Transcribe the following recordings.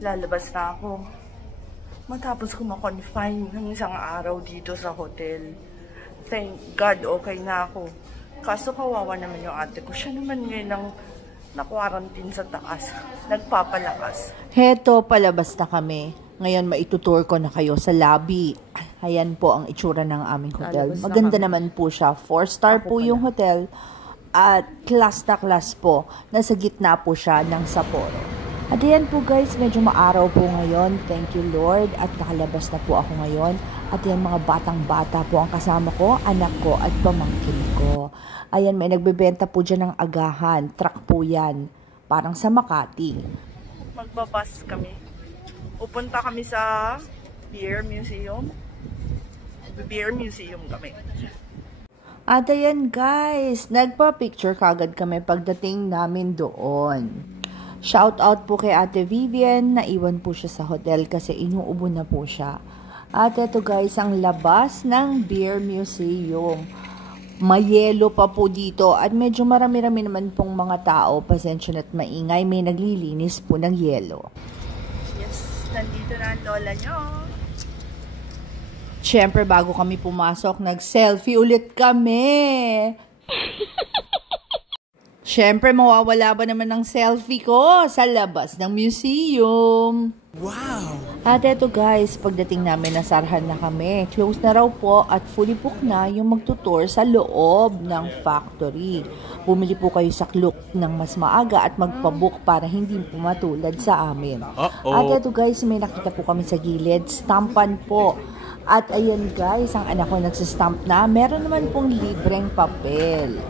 lalabas na ako. Matapos ko ma-confine ng isang araw dito sa hotel. Thank God, okay na ako. Kaso kawawa naman yung ate ko. Siya naman ngayon ang na-quarantine sa taas. Nagpapalakas. Heto, palabas na kami. Ngayon, maitutour ko na kayo sa lobby. Ayan po ang itsura ng aming hotel. Maganda naman po siya. 4-star po yung hotel. At class na class po. Nasa gitna po siya ng Sapporo. At ayan po guys, medyo maaraw po ngayon. Thank you Lord. At nakalabas na po ako ngayon. At yan mga batang-bata po ang kasama ko, anak ko at pamangkin ko. Ayan, may nagbebenta po dyan ng agahan. Truck po yan. Parang sa Makati. Magbabas kami. Pupunta kami sa Beer Museum. Beer Museum kami. At ayan guys, nagpa-picture kagad kami pagdating namin doon. Shout out po kay Ate Vivian, naiwan po siya sa hotel kasi inuubo na po siya. At ito guys, ang labas ng Beer Museum. Mayelo pa po dito at medyo marami-rami naman pong mga tao. Pasensya na't maingay, may naglilinis po ng yelo. Yes, nandito na ang lola nyo. Siyempre, bago kami pumasok, nag-selfie ulit kami. Siyempre, mawawala ba naman ng selfie ko sa labas ng museum? Wow! At eto guys, pagdating namin, nasarhan na kami. Close na raw po at fully booked na yung magtutour sa loob ng factory. Bumili po kayo sa Klook ng mas maaga at magpabook para hindi po matulad sa amin. At eto guys, may nakita po kami sa gilid. Stampan po. At ayan guys, ang anak ko nagsistamp na. Meron naman pong libreng papel.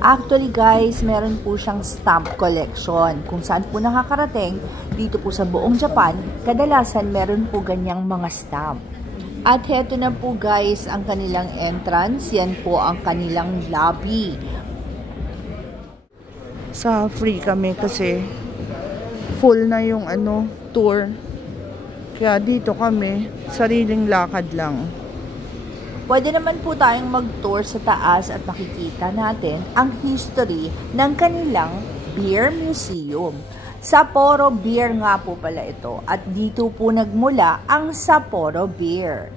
Actually guys, meron po siyang stamp collection. Kung saan po nakakarating, dito po sa buong Japan, kadalasan meron po ganyang mga stamp. At heto na po guys, ang kanilang entrance. Yan po ang kanilang lobby. Sa free kami kasi full na yung tour. Kaya dito kami, sariling lakad lang. Pwede naman po tayong mag-tour sa taas at makikita natin ang history ng kanilang Beer Museum. Sapporo Beer nga po pala ito at dito po nagmula ang Sapporo Beer.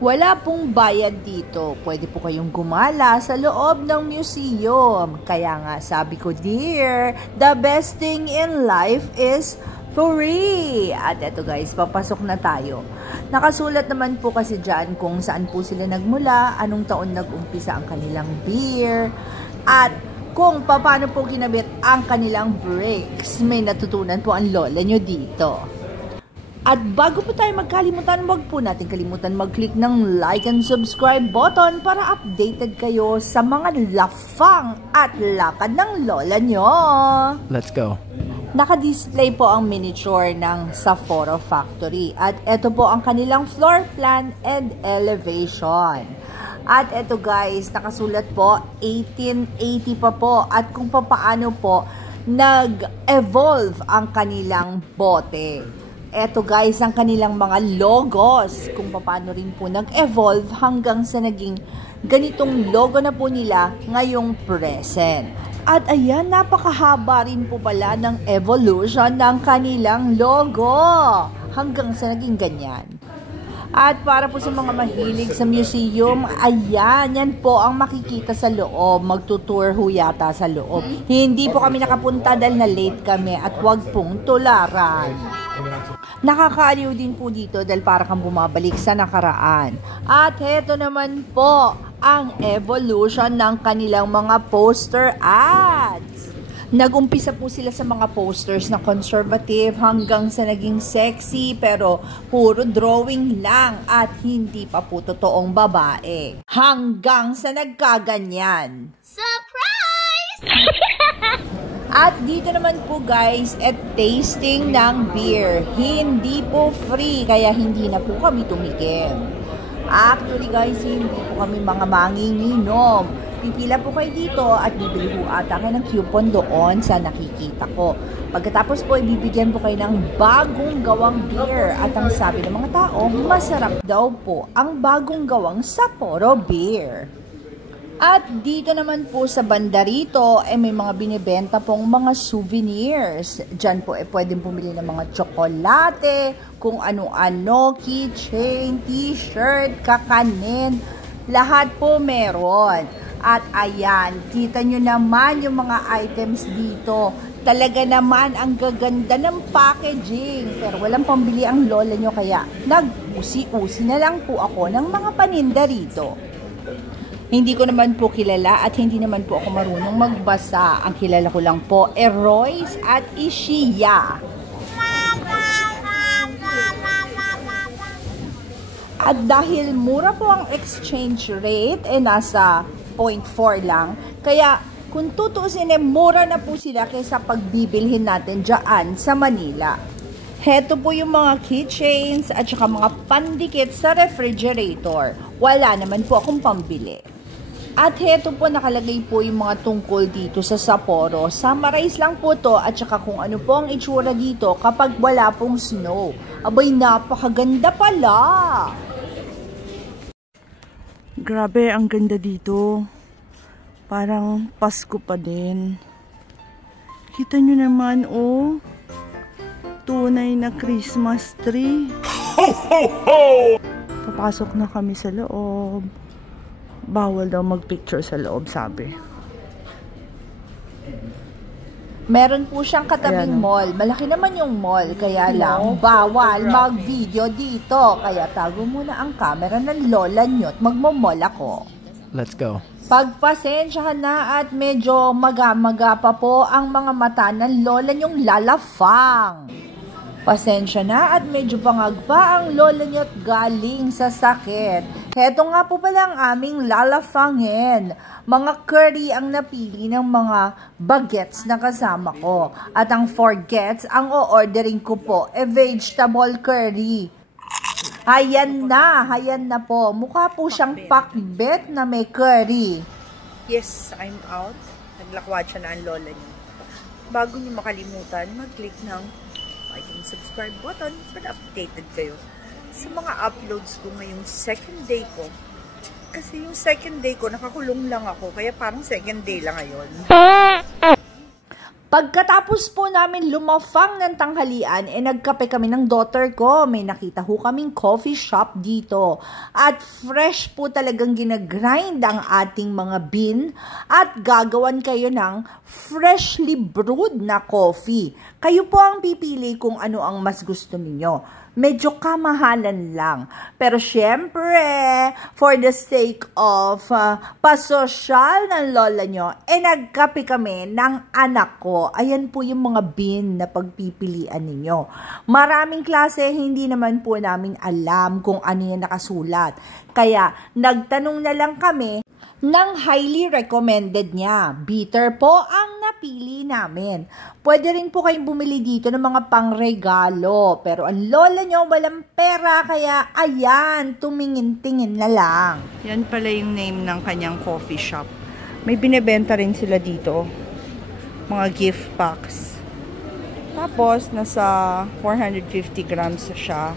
Wala pong bayad dito. Pwede po kayong gumala sa loob ng museum. Kaya nga sabi ko, dear, the best thing in life is free! At eto guys, papasok na tayo. Nakasulat naman po kasi dyan kung saan po sila nagmula, anong taon nag-umpisa ang kanilang beer, at kung paano po kinabit ang kanilang bricks. May natutunan po ang lola nyo dito. At bago po tayo magkalimutan, wag po natin kalimutan mag-click ng like and subscribe button para updated kayo sa mga lafang at lakad ng lola nyo. Let's go! Naka-display po ang miniature ng Sapporo Factory at ito po ang kanilang floor plan and elevation. At ito guys, nakasulat po 1880 pa po at kung paano po nag-evolve ang kanilang bote. Ito guys, ang kanilang mga logos kung paano rin po nag-evolve hanggang sa naging ganitong logo na po nila ngayong present. At ayan, napakahaba rin po pala ng evolution ng kanilang logo hanggang sa naging ganyan. At para po sa mga mahilig sa museum, ayan, yan po ang makikita sa loob. Magtutour ho yata sa loob. Hindi po kami nakapunta dahil na late kami at wag pong tularan. Nakakaaliw din po dito dahil para kang bumabalik sa nakaraan. At heto naman po ang evolution ng kanilang mga poster ads. Nag-umpisa po sila sa mga posters na conservative hanggang sa naging sexy pero puro drawing lang at hindi pa po totoong babae. Hanggang sa nagkaganyan. Surprise! At dito naman po guys, at tasting ng beer. Hindi po free kaya hindi na po kami tumikim. Actually guys, hindi po kami mga manginginom. Pipila po kayo dito at bibili po ata kayo ng coupon doon sa nakikita ko. Pagkatapos po, ibibigyan po kayo ng bagong gawang beer. At ang sabi ng mga tao, masarap daw po ang bagong gawang Sapporo Beer. At dito naman po sa banda rito, may mga binibenta pong mga souvenirs. Diyan po pwedeng bumili ng mga tsokolate, kung ano-ano, keychain, t-shirt, kakanin, lahat po meron. At ayan, kita nyo naman yung mga items dito. Talaga naman ang gaganda ng packaging. Pero walang pambili ang lola nyo, kaya nag-usi-usi na lang po ako ng mga paninda rito. Hindi ko naman po kilala at hindi naman po ako marunong magbasa. Ang kilala ko lang po, Royce at Ishiya. At dahil mura po ang exchange rate, nasa 0.4 lang, kaya kung tutuusin, mura na po sila kaysa pagbibilhin natin dyan sa Manila. Heto po yung mga keychains at saka mga pandikit sa refrigerator. Wala naman po akong pambili. At heto po nakalagay po yung mga tungkol dito sa Sapporo. Summarize lang po to at saka kung ano po ang itsura dito kapag wala pong snow. Abay, napakaganda pala! Grabe, ang ganda dito. Parang Pasko pa din. Kita nyo naman, oh. Tunay na Christmas tree. Ho, ho, ho! Papasok na kami sa loob. Bawal daw mag-picture sa loob, sabi. Meron po siyang katabing mall. Malaki naman yung mall, kaya lang bawal mag-video dito. Kaya tago muna ang camera ng lola nyo at magmamall ako. Let's go. Pagpasensyahan na at medyo maga-maga pa po ang mga mata ng lola nyong lalafang. Pasensya na at medyo pangagpa ang lola nyo at galing sa sakit. Heto nga po pala ang aming lalafangin. Mga curry ang napili ng mga bagets na kasama ko. At ang forgets, ang o-ordering ko po, vegetable curry. Hayan na po. Mukha po siyang pakbet na may curry. Yes, I'm out. Naglakwatsa na ang lola niyo. Bago niyo makalimutan, mag-click ng like and subscribe button para updated kayo sa mga uploads ko ngayong second day ko. Kasi yung second day ko, nakakulong lang ako. Kaya parang second day lang ngayon. Pagkatapos po namin lumafang ng tanghalian, nagkape kami ng daughter ko. May nakita ho kaming coffee shop dito. At fresh po talagang ginagrind ang ating mga bean. At gagawan kayo ng freshly brewed na coffee. Kayo po ang pipili kung ano ang mas gusto ninyo. Medyo kamahalan lang. Pero syempre, for the sake of pasosyal ng lola nyo, nagkape kami ng anak ko. Ayan po yung mga bean na pagpipilian ninyo. Maraming klase, hindi naman po namin alam kung ano yung nakasulat. Kaya, nagtanong na lang kami ng highly recommended niya. Bitter po ang napili namin. Pwede rin po kayong bumili dito ng mga pangregalo. Pero ang lola nyo walang pera, kaya ayan, tumingin-tingin na lang. Yan pala yung name ng kanyang coffee shop. May binebenta rin sila dito. Mga gift packs. Tapos, nasa 450 grams siya.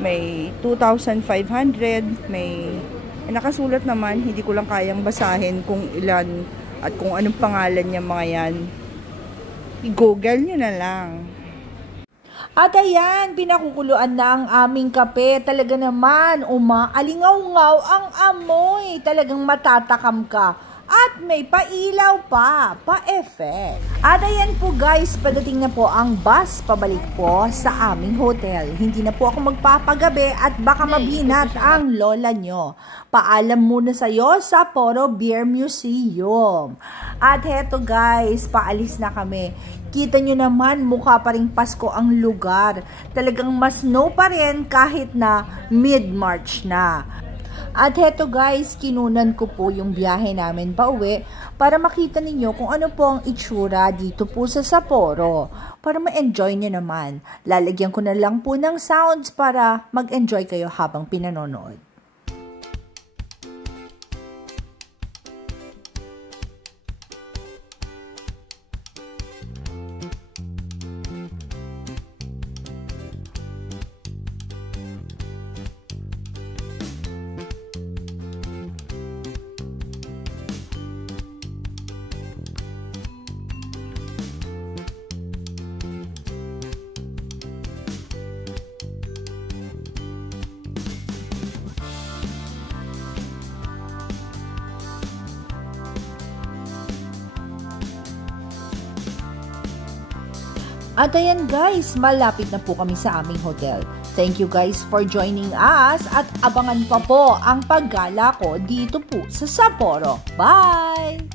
May 2,500. May nakasulat naman, hindi ko lang kayang basahin kung ilan at kung anong pangalan niya mga yan. I-google nyo na lang. At ayan, pinakukuluan na ang aming kape. Talaga naman, umaalingaw-ngaw ang amoy. Talagang matatakam ka. At may pailaw pa, pa-effect. At ayan po guys, padating na po ang bus pabalik po sa aming hotel. Hindi na po ako magpapagabi at baka mabinat ang lola nyo. Paalam muna sa'yo sa Sapporo Beer Museum. At heto guys, paalis na kami. Kita nyo naman, mukha pa rin Pasko ang lugar. Talagang mas snow pa rin kahit na mid-March na. At heto guys, kinunan ko po yung biyahe namin pauwi para makita ninyo kung ano po ang itsura dito po sa Sapporo. Para ma-enjoy nyo naman. Lalagyan ko na lang po ng sounds para mag-enjoy kayo habang pinanonood. At ayan guys, malapit na po kami sa aming hotel. Thank you guys for joining us at abangan pa po ang paggala ko dito po sa Sapporo. Bye!